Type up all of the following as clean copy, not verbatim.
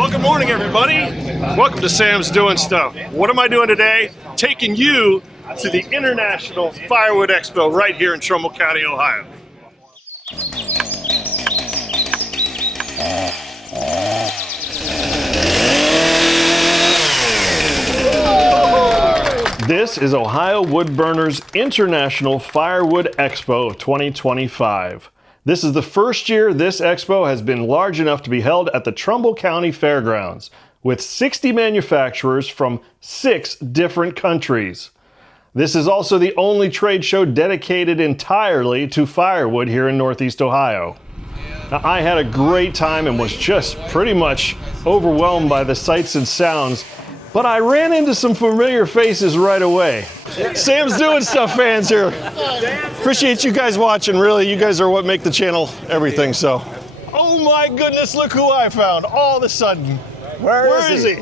Well, good morning, everybody. Welcome to Sam's Doing Stuff. What am I doing today? Taking you to the International Firewood Expo right here in Trumbull County, Ohio. This is Ohio Woodburners International Firewood Expo 2025. This is the first year this expo has been large enough to be held at the Trumbull County Fairgrounds, with 60 manufacturers from 6 different countries. This is also the only trade show dedicated entirely to firewood here in Northeast Ohio. Now, I had a great time and was just pretty much overwhelmed by the sights and sounds, but I ran into some familiar faces right away. Sam's Doing Stuff fans here. Appreciate you guys watching, really. You guys are what make the channel everything, so. Oh my goodness, look who I found all of a sudden. Where is he?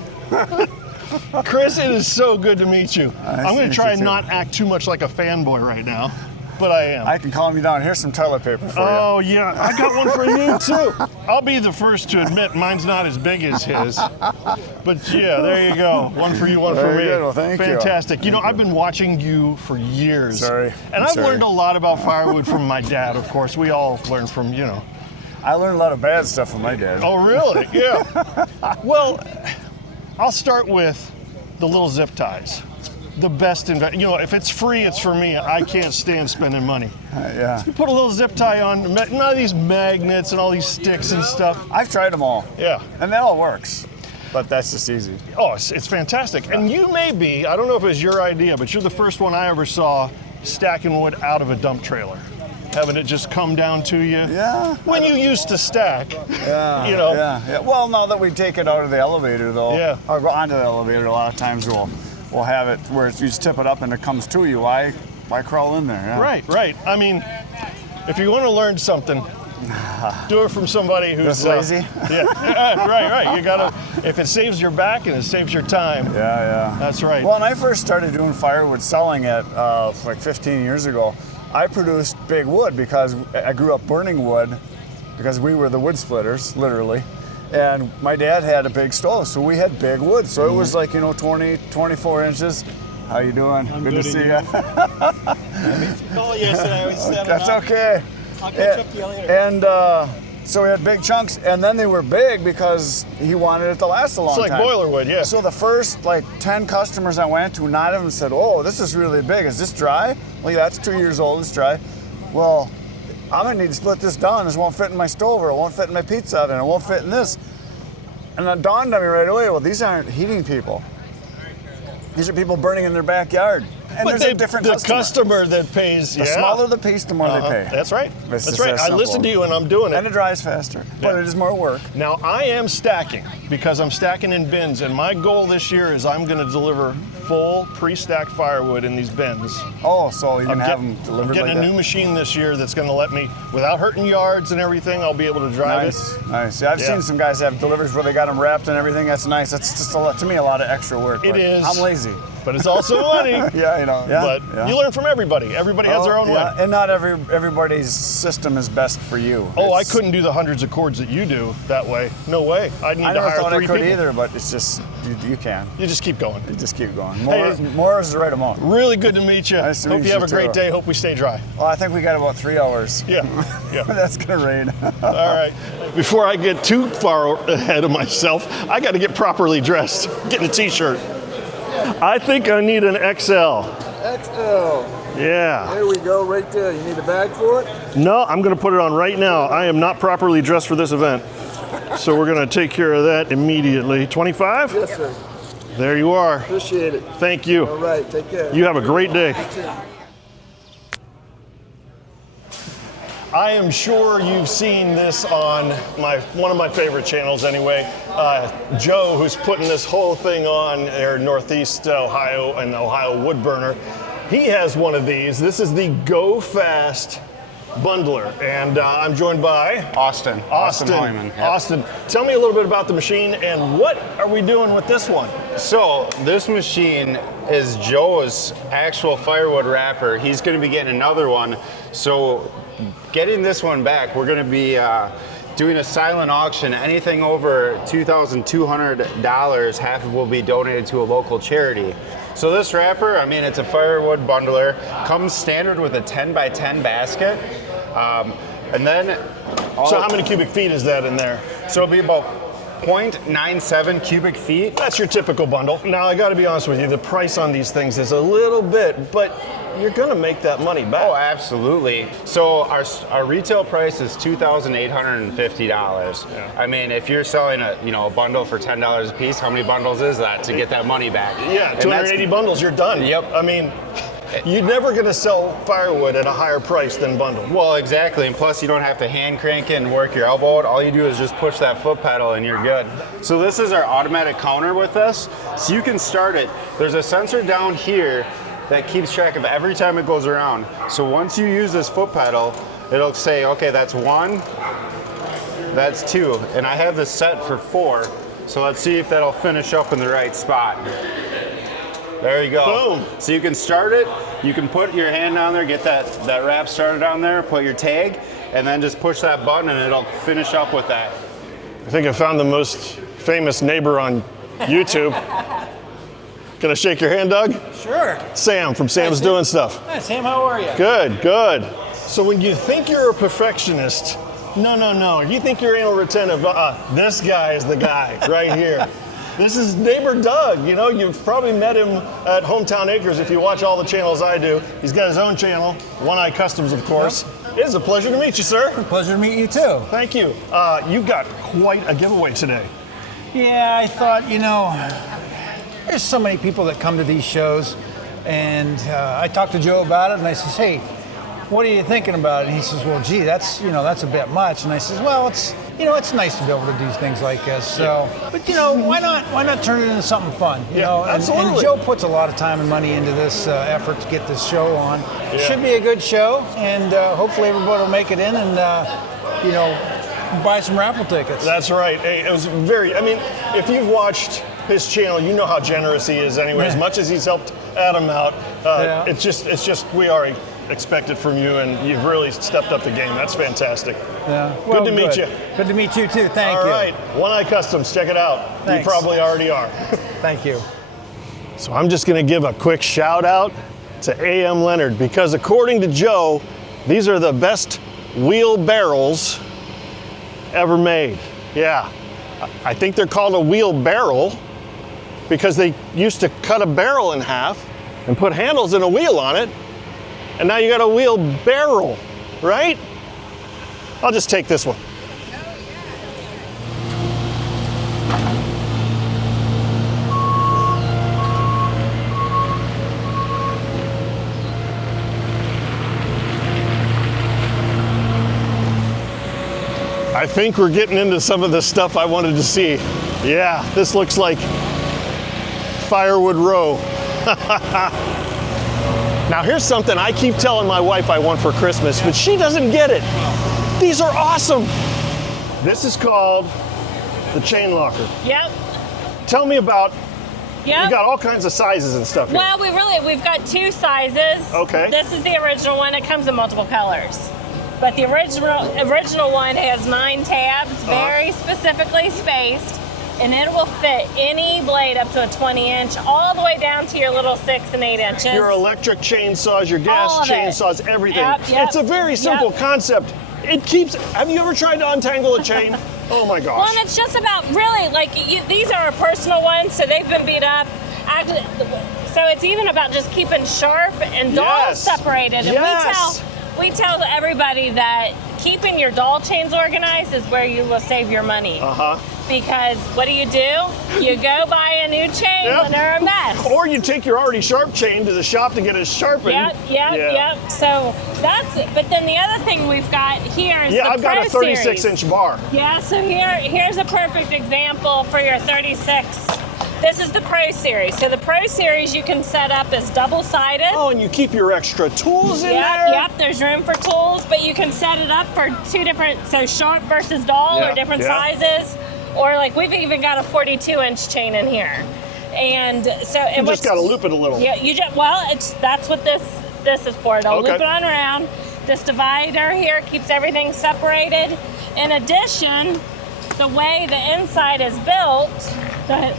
Chris, it is so good to meet you. I'm going to try and not act too much like a fanboy right now, but I am. I can calm you down. Here's some toilet paper for you. Oh yeah, I got one for you too. I'll be the first to admit mine's not as big as his. But yeah, there you go. One for you, one for me. Good. Well, thank you. Fantastic. You know, I've been watching you for years. Sorry. And I've learned a lot about firewood from my dad, of course. We all learn from, you know. I learned a lot of bad stuff from my dad. Oh, really? Yeah. Well, I'll start with the little zip ties. The best you know, if it's free, it's for me. I can't stand spending money. Yeah. You put a little zip tie on, none of these magnets and all these sticks and stuff. I've tried them all. Yeah. And that all works. But that's just easy. Oh, it's fantastic. Yeah. And you may be, I don't know if it was your idea, but you're the first one I ever saw stacking wood out of a dump trailer. Having it just come down to you. Yeah. When you used to stack. Yeah. You know. Yeah. Well, now that we take it out of the elevator, though, or go onto the elevator, a lot of times we'll have it where you just tip it up and it comes to you. Why crawl in there? Yeah. Right. I mean, if you want to learn something, do it from somebody who's lazy. Yeah, right. You gotta. If it saves your back and it saves your time. Yeah. That's right. Well, when I first started doing firewood selling it like 15 years ago, I produced big wood because I grew up burning wood because we were the wood splitters, literally. And my dad had a big stove, so we had big wood. So it was like, 20, 24 inches. How you doing? Good to see you. Oh, yes, That's okay. I'll catch up to you later. And so we had big chunks, and then they were big because he wanted it to last a long time. It's like boiler wood, yeah. So the first 10 customers I went to, 9 of them said, "Oh, this is really big. Is this dry?" Well, yeah, that's 2 years old. It's dry. Well, I'm gonna need to split this down. This won't fit in my stove, or it won't fit in my pizza oven, it won't fit in this. And it dawned on me right away, well, these aren't heating people. These are people burning in their backyard. And but there's a different customer that pays. The smaller the piece, the more they pay. That's right. It's That's right. I listened to you and I'm doing it. And it dries faster, but it is more work. Now, I am stacking because I'm stacking in bins, and my goal this year is I'm going to deliver full pre-stacked firewood in these bins. Oh, so you can have them delivered I'm getting a new machine this year that's going to let me, without hurting yards and everything, I'll be able to drive it. Nice. Yeah, I've seen some guys have deliveries where they got them wrapped and everything. That's nice. That's just to me a lot of extra work. It is. I'm lazy. But it's also money. Yeah, you learn from everybody. Everybody has their own way. And not everybody's system is best for you. Oh, I couldn't do the hundreds of chords that you do that way. No way. I'd need to hire 3 people. I never thought I could either, but it's just, you can. You just keep going. You just keep going. More is the right amount. Really good to meet you. Nice to meet you. Hope you have a great day. Hope we stay dry. Well, I think we got about 3 hours. Yeah. That's gonna rain. All right. Before I get too far ahead of myself, I got to get properly dressed. Get in a t-shirt. I think I need an XL. XL. Yeah. There we go, right there. You need a bag for it? No, I'm going to put it on right now. I am not properly dressed for this event. So we're going to take care of that immediately. 25? Yes, sir. There you are. Appreciate it. Thank you. All right, take care. You have a great day. I am sure you've seen this on one of my favorite channels anyway. Joe, who's putting this whole thing on there in Northeast Ohio and Ohio Woodburner, he has one of these. This is the Go Fast Bundler, and I'm joined by Austin Hoyman. Yep. Austin, tell me a little bit about the machine and what are we doing with this one? So this machine is Joe's actual firewood wrapper. He's going to be getting another one. So getting this one back, we're going to be doing a silent auction. Anything over $2,200, half of will be donated to a local charity. So this wrapper, I mean, it's a firewood bundler. Comes standard with a 10 by 10 basket. And then... So how many cubic feet is that in there? So it'll be about 0.97 cubic feet. That's your typical bundle. Now, I got to be honest with you, the price on these things is a little bit, but you're going to make that money back. Oh, absolutely. So our retail price is $2,850. Yeah. I mean, if you're selling a bundle for $10 a piece, how many bundles is that to get that money back? Yeah, 280 bundles, you're done. Yep. I mean, you're never going to sell firewood at a higher price than bundled. Well, exactly, and plus you don't have to hand crank it and work your elbow out. All you do is just push that foot pedal and you're good. So this is our automatic counter with this. So you can start it. There's a sensor down here that keeps track of every time it goes around. So once you use this foot pedal, it'll say, okay, that's 1, that's 2, and I have this set for 4. So let's see if that'll finish up in the right spot. There you go. Boom. So you can start it, you can put your hand down there, get that wrap started on there, put your tag, and then just push that button and it'll finish up with that. I think I found the most famous neighbor on YouTube. Can I shake your hand, Doug? Sure. Sam from Sam's Doing Stuff. Hi, Sam. How are you? Good, good. So when you think you're a perfectionist, no. You think you're anal retentive, this guy is the guy right here. This is neighbor Doug. You know, you've probably met him at Hometown Acres if you watch all the channels I do. He's got his own channel, One Eye Customs, of course. It is a pleasure to meet you, sir. Pleasure to meet you, too. Thank you. You've got quite a giveaway today. Yeah, I thought, there's so many people that come to these shows, and I talked to Joe about it, and I says, hey, what are you thinking about it? And he says, well, gee, that's a bit much. And I says, well, it's nice to be able to do things like this. So, but why not turn it into something fun? Absolutely. And Joe puts a lot of time and money into this effort to get this show on. Yeah. It should be a good show, and hopefully everybody will make it in and buy some raffle tickets. That's right. Hey, it was if you've watched his channel, you know how generous he is anyway. As much as he's helped Adam out, it's just we already expect it from you, and you've really stepped up the game. That's fantastic. Yeah. Good to meet you. Good to meet you too. Thank you. All right. One Eye Customs, check it out. Thanks. You probably already are. Thank you. So I'm just going to give a quick shout out to A.M. Leonard, because according to Joe, these are the best wheel barrels ever made. Yeah. I think they're called a wheel barrel because they used to cut a barrel in half and put handles and a wheel on it. And now you got a wheel barrel, right? I'll just take this one. I think we're getting into some of the stuff I wanted to see. Yeah, this looks like firewood row. Now here's something I keep telling my wife I want for Christmas, but she doesn't get it. These are awesome. This is called the chain locker. Yep. Tell me about, Yep. you got all kinds of sizes and stuff here. Well, we've got 2 sizes. Okay. This is the original one. It comes in multiple colors. But the original one has 9 tabs, very specifically spaced, and it will fit any blade up to a 20-inch, all the way down to your little 6 and 8 inches. Your electric chainsaws, your gas All of it. chainsaws, everything. Yep. It's a very simple concept. It keeps, have you ever tried to untangle a chain? Oh my gosh. Well, and it's just about really, these are personal ones, so they've been beat up. So it's even about just keeping sharp and dull separated. And we tell everybody that keeping your dull chains organized is where you will save your money. Because what do? You go buy a new chain when they're a mess. Or you take your already sharp chain to the shop to get it sharpened. Yep. So that's it. But then the other thing we've got here is I've got a 36-inch bar. Yeah, so here's a perfect example for your 36. This is the Pro Series. So the Pro Series you can set up as double-sided. Oh, and you keep your extra tools in there? Yep, there's room for tools, but you can set it up for 2 different, so sharp versus dull or different sizes. Or we've even got a 42-inch chain in here. And so you just got to loop it a little. Yeah, that's what this is for. It'll loop it on around. This divider here keeps everything separated. In addition, the way the inside is built, they're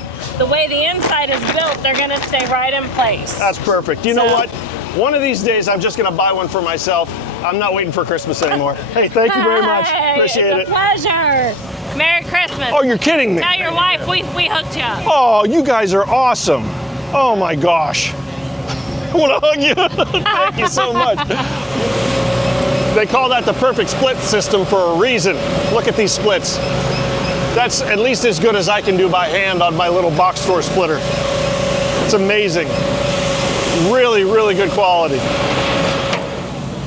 gonna stay right in place. That's perfect. You know what? One of these days, I'm just gonna buy one for myself. I'm not waiting for Christmas anymore. Hey, thank you very much. Appreciate it. It's a pleasure. Merry Christmas. Oh, you're kidding me. Tell your wife we hooked you up. Oh, you guys are awesome. Oh my gosh. I wanna hug you. Thank you so much. They call that the perfect split system for a reason. Look at these splits. That's at least as good as I can do by hand on my little box store splitter. It's amazing. Really, really good quality.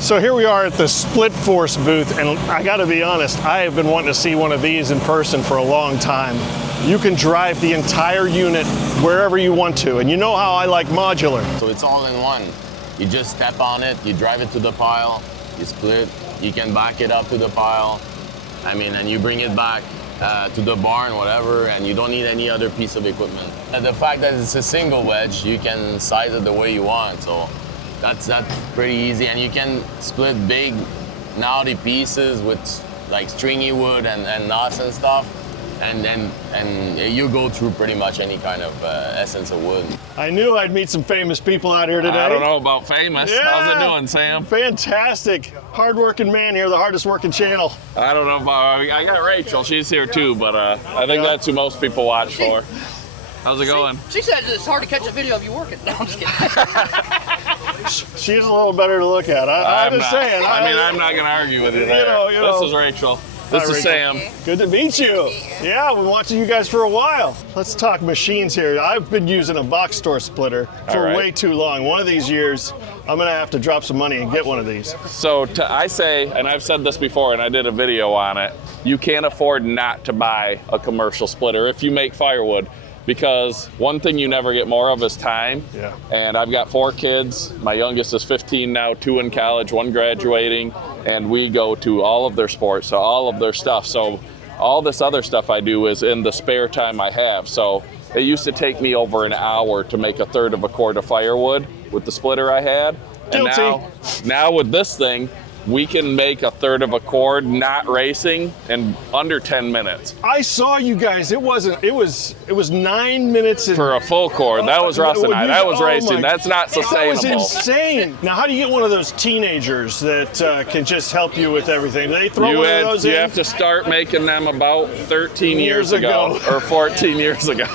So here we are at the Split Force booth, and I gotta be honest, I have been wanting to see one of these in person for a long time. You can drive the entire unit wherever you want to, and you know how I like modular. So it's all in one. You just step on it, you drive it to the pile, you split, you can back it up to the pile, and you bring it back to the barn, whatever, and you don't need any other piece of equipment. And the fact that it's a single wedge, you can size it the way you want, so that's pretty easy. And you can split big, knotty pieces with like stringy wood and knots and stuff, and you go through pretty much any kind of essence of wood. I knew I'd meet some famous people out here today. I don't know about famous. Yeah. How's it doing, Sam? Fantastic. Hard-working man here, the hardest working channel. I don't know about, I got Rachel, she's here too, but I think that's who most people watch for. How's it going? She said it's hard to catch a video of you working. No, I'm just kidding. She's a little better to look at. I'm just saying. I'm not going to argue with you there. You know. This is Rachel. This is Sam. Good to meet you. Yeah, we've been watching you guys for a while. Let's talk machines here. I've been using a box store splitter for way too long. One of these years, I'm gonna have to drop some money and get one of these. So I say, and I've said this before, and I did a video on it, you can't afford not to buy a commercial splitter if you make firewood. Because one thing you never get more of is time. Yeah. And I've got 4 kids. My youngest is 15 now, 2 in college, 1 graduating, and we go to all of their sports, so all of their stuff. So all this other stuff I do is in the spare time I have. So it used to take me over an hour to make 1/3 of a cord of firewood with the splitter I had. Guilty. And now with this thing, we can make 1/3 of a cord, not racing, in under 10 minutes. I saw you guys. It was 9 minutes. For a full cord. That was Rustinite. That was racing. That's not sustainable. That was insane. Now, how do you get one of those teenagers that can just help you with everything? Do they throw one of those in? You have to start making them about 13 years ago. Or 14 years ago.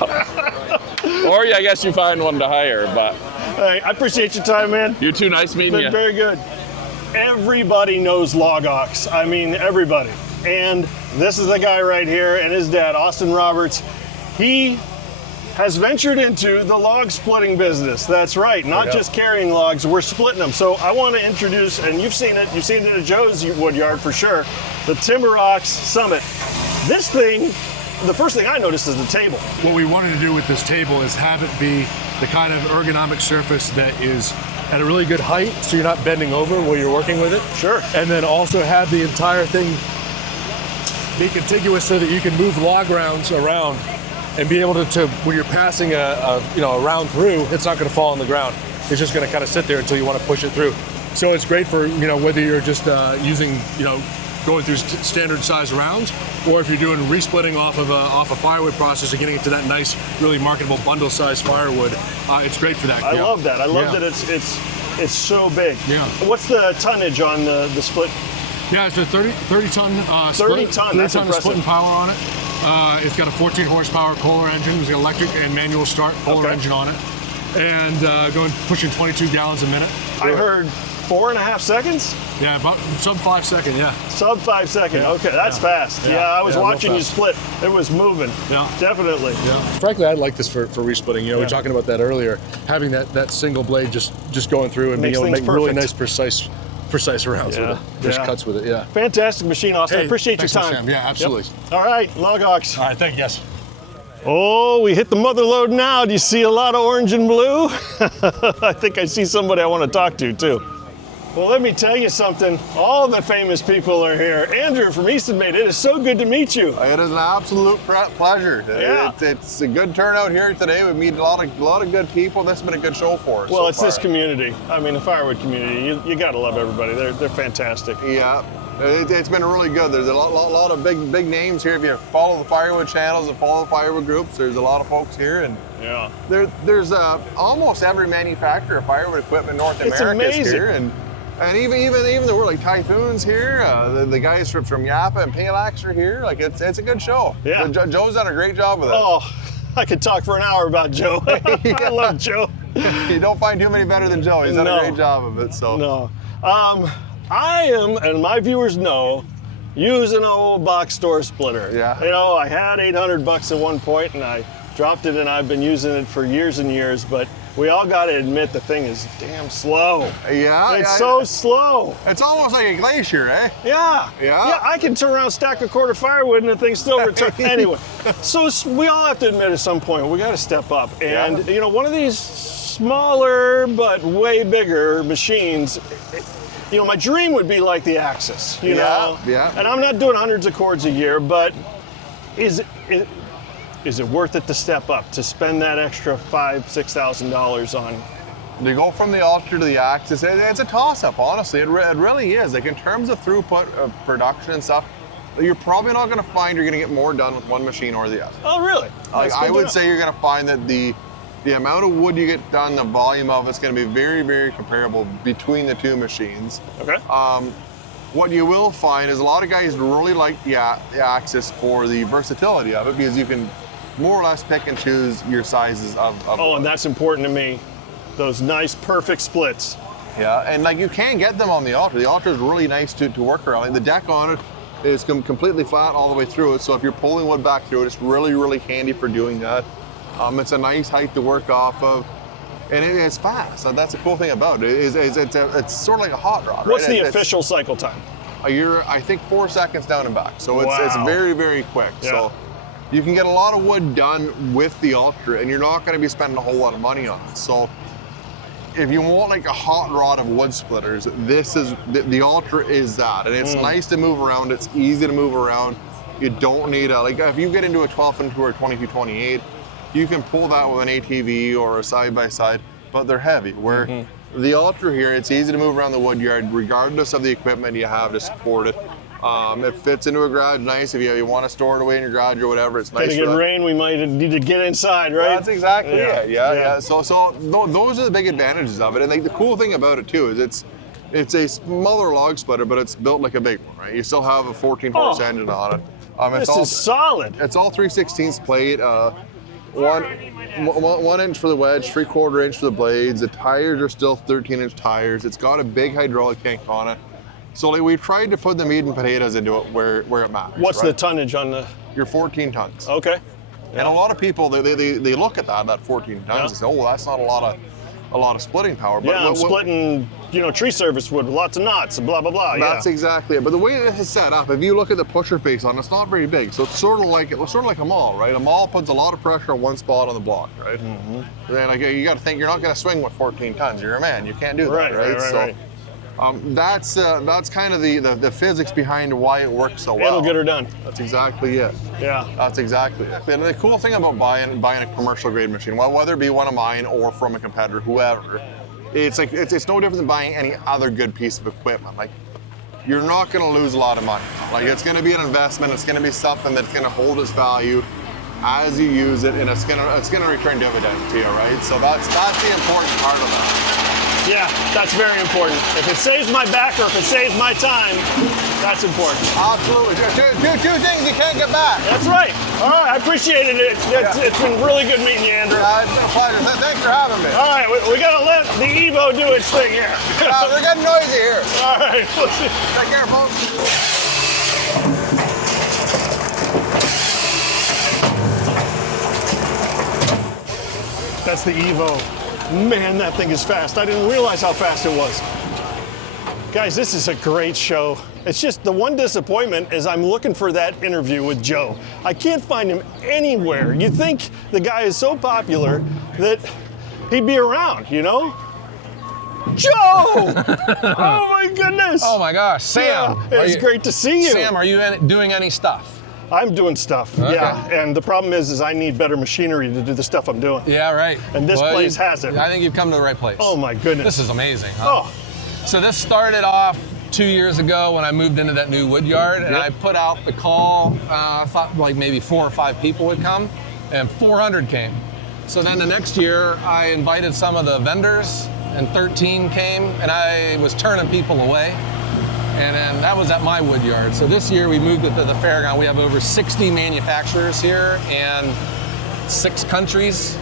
Or I guess you find one to hire, but. Hey, I appreciate your time, man. You too. Nice meeting you. Very good. Everybody knows TimberOX. I mean, everybody. And this is the guy right here, and his dad, Austin Roberts. He has ventured into the log splitting business. That's right, not just carrying logs, we're splitting them. So I want to introduce, and you've seen it at Joe's Woodyard for sure, the TimberOX Summit. This thing, the first thing I noticed is the table. What we wanted to do with this table is have it be the kind of ergonomic surface that is at a really good height, so you're not bending over while you're working with it. Sure. And then also have the entire thing be contiguous so that you can move log rounds around and be able to when you're passing a round through, it's not going to fall on the ground. It's just going to kind of sit there until you want to push it through. So it's great for whether you're just using going through standard size rounds, or if you're doing resplitting off a firewood process and getting it to that nice, really marketable bundle size firewood, it's great for that. I love that. I love that it's so big. Yeah. What's the tonnage on the split? Yeah, it's a 30 ton 30 split. ton. 30 That's ton impressive. splitting power on it. It's got a 14 horsepower Kohler engine. It's got electric and manual start Kohler engine on it, and pushing 22 gallons a minute. I heard 4.5 seconds? Yeah, about sub 5 second, yeah. Sub 5 second, okay, that's fast. Yeah, I was watching you split. It was moving, definitely. Yeah. Frankly, I like this for resplitting. We were talking about that earlier. Having that single blade just going through and being able to make really nice, precise rounds with it. Just cuts with it, yeah. Fantastic machine, Austin. Appreciate your time. Sam. Yeah, absolutely. Yep. All right, TimberOX. All right, thank you, guys. Oh, we hit the mother lode now. Do you see a lot of orange and blue? I think I see somebody I want to talk to, too. Well, let me tell you something. All the famous people are here. Andrew from Eastonmade, it is so good to meet you. It is an absolute pleasure. Yeah. It's a good turnout here today. We meet a lot of good people. This has been a good show for us. Well, so it's far. this community. I mean, the firewood community. You got to love everybody. They're fantastic. Yeah. It's been really good. There's a lot of big names here. If you follow the firewood channels and follow the firewood groups, there's a lot of folks here, and yeah, there's almost every manufacturer of firewood equipment in North It's America is amazing. here, and even the world like Typhoon's here. The guys from Yapa and Palax are here. Like it's a good show. Yeah. Joe's done a great job with it. Oh, I could talk for an hour about Joe. I love Joe. You don't find too many better than Joe. He's done No. a great job of it. So No. I am, and my viewers know, using an old box store splitter. Yeah. You know, I had $800 at one point and I dropped it, and I've been using it for years and years, but we all got to admit the thing is damn slow. Yeah. It's so slow. It's almost like a glacier, eh? Yeah. Yeah. Yeah, I can turn around, stack a quarter firewood, and the thing still returns. Anyway, so we all have to admit at some point, we got to step up. And, you know, one of these smaller but way bigger machines, you know, my dream would be like the Axis, you know? Yeah. And I'm not doing hundreds of cords a year, but is it worth it to step up, to spend that extra $5,000-$6,000 on? To go from the Ultra to the Axis, it's a toss-up, honestly. It really is. Like in terms of throughput of production and stuff, you're probably not going to find you're going to get more done with one machine or the other. Oh, really? Like, That's good I to would know. say you're going to find that the amount of wood you get done, the volume of it's going to be very, very comparable between the two machines. Okay. What you will find is a lot of guys really like the Axis for the versatility of it, because you can more or less pick and choose your sizes of Oh, wood. and that's important to me. Those nice, perfect splits. Yeah, and like you can get them on the Ultra. The Ultra is really nice to work around. Like the deck on it is completely flat all the way through it, so if you're pulling wood back through it, it's really, really handy for doing that. It's a nice height to work off of, and it is fast. So that's the cool thing about it. It's sort of like a hot rod, right? What's the It's official cycle time? I think 4 seconds down and back. So it's Wow. very, very quick. Yeah. So you can get a lot of wood done with the Ultra, and you're not going to be spending a whole lot of money on it. So if you want like a hot rod of wood splitters, this is the Ultra is that, and it's nice to move around. It's easy to move around. You don't need like if you get into a 12-2 or a 22-28, you can pull that with an ATV or a side-by-side, but they're heavy. Where the Ultra here, it's easy to move around the wood yard regardless of the equipment you have to support it. It fits into a garage nice. If you want to store it away in your garage or whatever, it's nice. Gonna get rain, we might need to get inside, right? That's exactly it. Yeah. Yeah. So those are the big advantages of it. And like the cool thing about it too is it's a smaller log splitter, but it's built like a big one, right? You still have a 14-horse engine on it. This is solid. It's all 3/16 plate. 1 inch for the wedge, 3/4 inch for the blades. The tires are still 13-inch tires. It's got a big hydraulic tank on it. So like, we've tried to put the meat and potatoes into it where it matters. What's right? the tonnage on the? You're 14 tons. Okay. And a lot of people they look at that 14 tons and say, oh, well, that's not a lot of splitting power. But Yeah, I'm splitting, you know, tree service wood with lots of knots and blah blah blah. That's exactly it. But the way this is set up, if you look at the pusher face on it, it's not very big. So it's sort of like a maul, right? A maul puts a lot of pressure on one spot on the block, right? Then like, you got to think you're not going to swing with 14 tons. You're a man. You can't do that, right? That's kind of the physics behind why it works so well. It'll get her done. That's exactly it. Yeah. That's exactly it. And the cool thing about buying a commercial grade machine, well, whether it be one of mine or from a competitor, whoever, it's like it's no different than buying any other good piece of equipment. Like, you're not going to lose a lot of money. Like, it's going to be an investment. It's going to be something that's going to hold its value as you use it, and it's going to return dividends to you, right? So that's the important part of that. Yeah, that's very important. If it saves my back or if it saves my time, that's important. Absolutely. Two things you can't get back. That's right. All right, I appreciated it. It's been really good meeting you, Andrew. It's been a pleasure. Thanks for having me. All right, we got to let the Evo do its thing here. They're getting noisy here. All right. Take care, folks. That's the Evo. Man, that thing is fast. I didn't realize how fast it was. Guys, this is a great show. It's just the one disappointment is I'm looking for that interview with Joe. I can't find him anywhere. You'd think the guy is so popular that he'd be around, you know? Joe! Oh my goodness! Oh my gosh, Sam! Yeah, it's great to see you. Sam, are you doing any stuff? I'm doing stuff, Okay. yeah. And the problem is I need better machinery to do the stuff I'm doing. Yeah, right. And this place has it. I think you've come to the right place. Oh my goodness. This is amazing, huh? Oh. So this started off 2 years ago when I moved into that new wood yard, and I put out the call. I thought like maybe 4 or 5 people would come, and 400 came. So then the next year I invited some of the vendors, and 13 came, and I was turning people away. And then that was at my wood yard. So this year we moved it to the fairground. We have over 60 manufacturers here and 6 countries.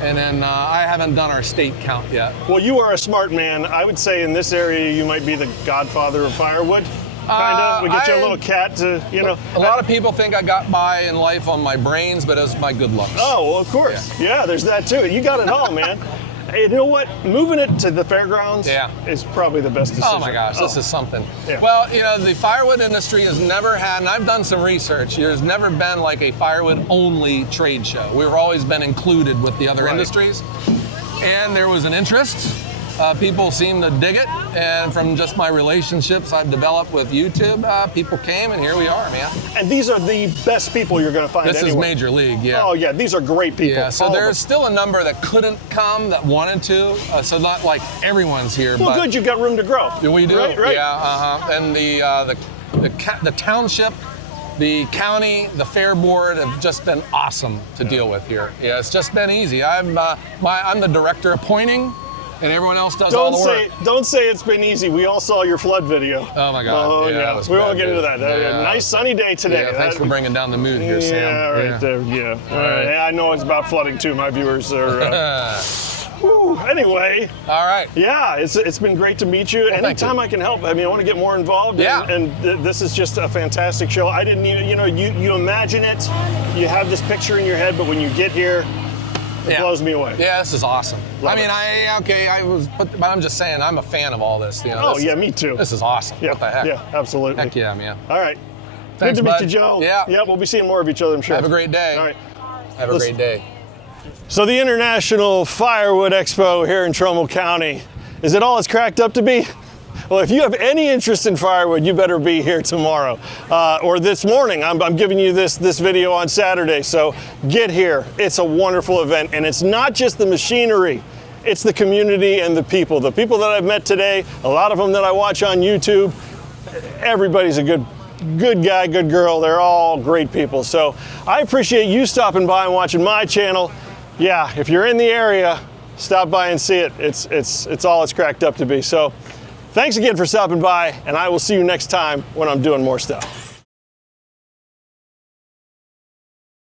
And then I haven't done our state count yet. Well, you are a smart man. I would say in this area you might be the godfather of firewood. Kind of. We get you a little cat to, you know. A lot of people think I got by in life on my brains, but it was my good looks. Oh, well, of course. Yeah, there's that too. You got it all, man. Hey, you know what? Moving it to the fairgrounds is probably the best decision. Oh my gosh, this is something. Yeah. Well, you know, the firewood industry has never had, and I've done some research, there's never been like a firewood only trade show. We've always been included with the other industries. And there was an interest. People seem to dig it. And from just my relationships I've developed with YouTube, people came, and here we are, man. And these are the best people you're going to find This anywhere. is major league, yeah. Oh yeah, these are great people. Yeah, so there's still a number that couldn't come that wanted to. So not like everyone's here. Well, but good, you've got room to grow. We do, right? yeah, And the township, the county, the fair board have just been awesome to deal with here. Yeah, it's just been easy. I'm the director appointing, and everyone else does all the work. Don't say it's been easy. We all saw your flood video. Oh my God. Oh yeah. We won't get into that. Nice sunny day today. Yeah, thanks for bringing down the mood here, Sam. Yeah, right there. Yeah. All right. Hey, I know it's about flooding too. My viewers are. Anyway. All right. Yeah, it's been great to meet you. Well, Anytime I can help, I mean, I want to get more involved. Yeah. And this is just a fantastic show. I didn't even, you imagine it, you have this picture in your head, but when you get here, it blows me away. Yeah, this is awesome. Love it. but I'm just saying, I'm a fan of all this. You know, yeah, me too. This is awesome. Yeah, What the heck? Yeah, absolutely. Heck yeah, man. All right. Thanks, Good to bud. meet you, Joe. Yeah. Yeah, we'll be seeing more of each other, I'm sure. Have a great day. All right. Have a great day. So the International Firewood Expo here in Trumbull County, is it all it's cracked up to be? Well, if you have any interest in firewood, you better be here tomorrow or this morning. I'm giving you this video on Saturday, so get here. It's a wonderful event, and it's not just the machinery, it's the community and the people. The people that I've met today, a lot of them that I watch on YouTube, everybody's a good guy, good girl. They're all great people. So I appreciate you stopping by and watching my channel. Yeah, if you're in the area, stop by and see it. It's all it's cracked up to be. So thanks again for stopping by, and I will see you next time when I'm doing more stuff.